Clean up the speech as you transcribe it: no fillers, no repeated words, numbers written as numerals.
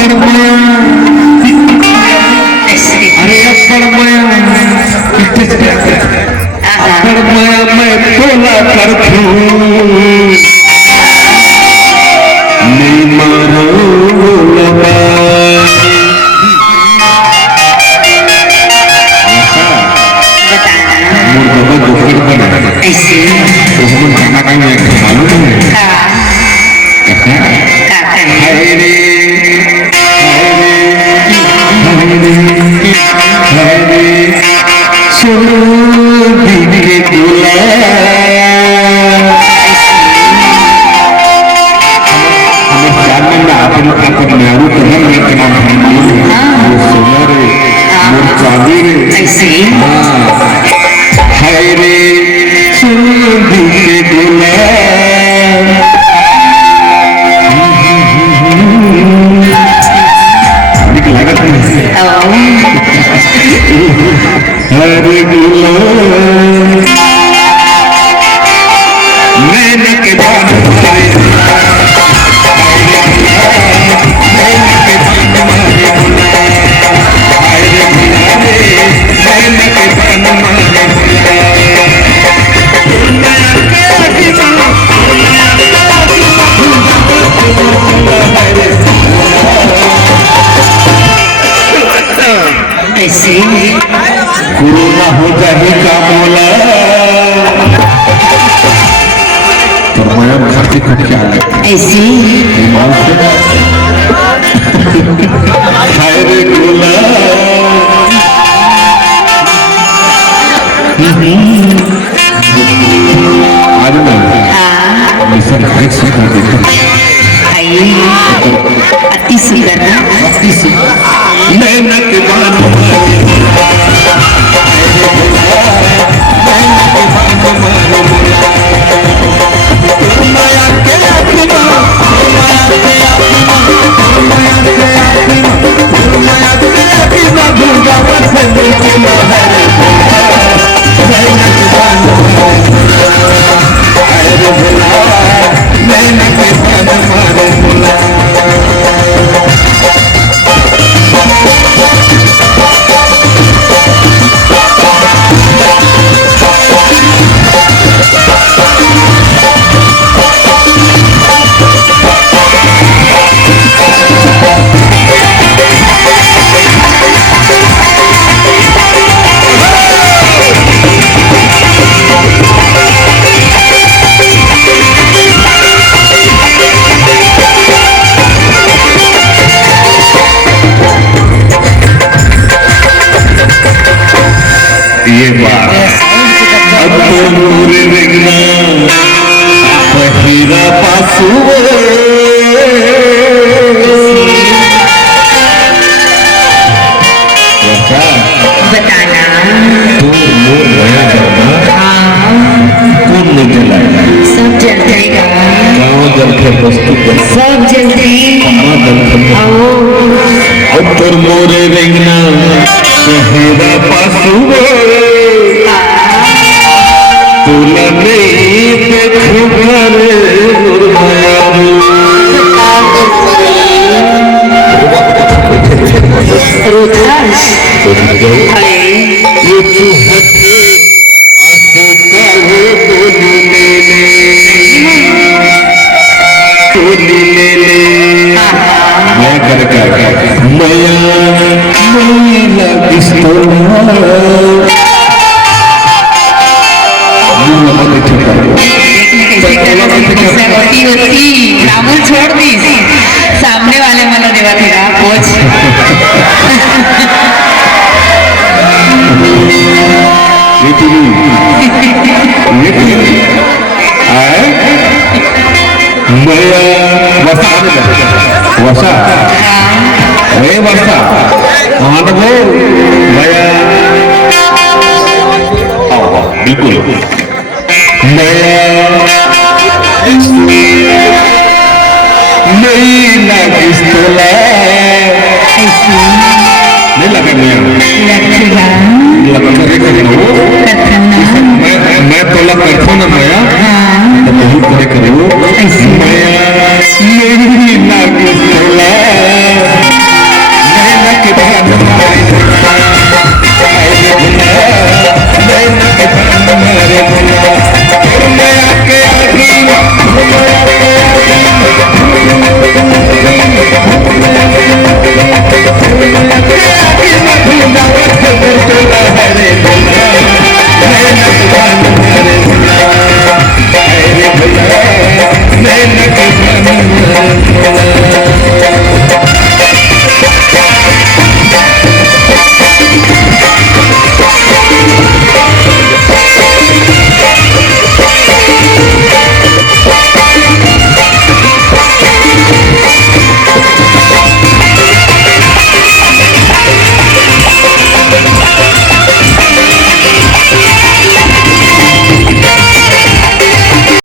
कोरोना हो जाए का बोला तो मैं खाते को क्या ऐसी ईमान से हाय रे बोला आज मैं सर एक से कर देता आइए अति सुंदर ना अति सुंदर मैं न के बानो ये बात अब पूरे देखना पहिरा पासु बताना कौन नहीं जलाएगा सब जल जाएगा गाँव जल के वस्तु सब जल्दी आओ अब पर मोरे देखना पहिरा पासु तुला नहीं देखो घरे रोधास ये चूहते आंसू काले तोली ले ले मैं कर मया मैला रामुल छोड़ दी सामने वाले मला देवा तेरा पोच वसा अरे वसा कहाँ तक हो भैया बिल्कुल नहीं लगा मैं तो लग करता ना मैं तो बहुत करे करो नहीं लगी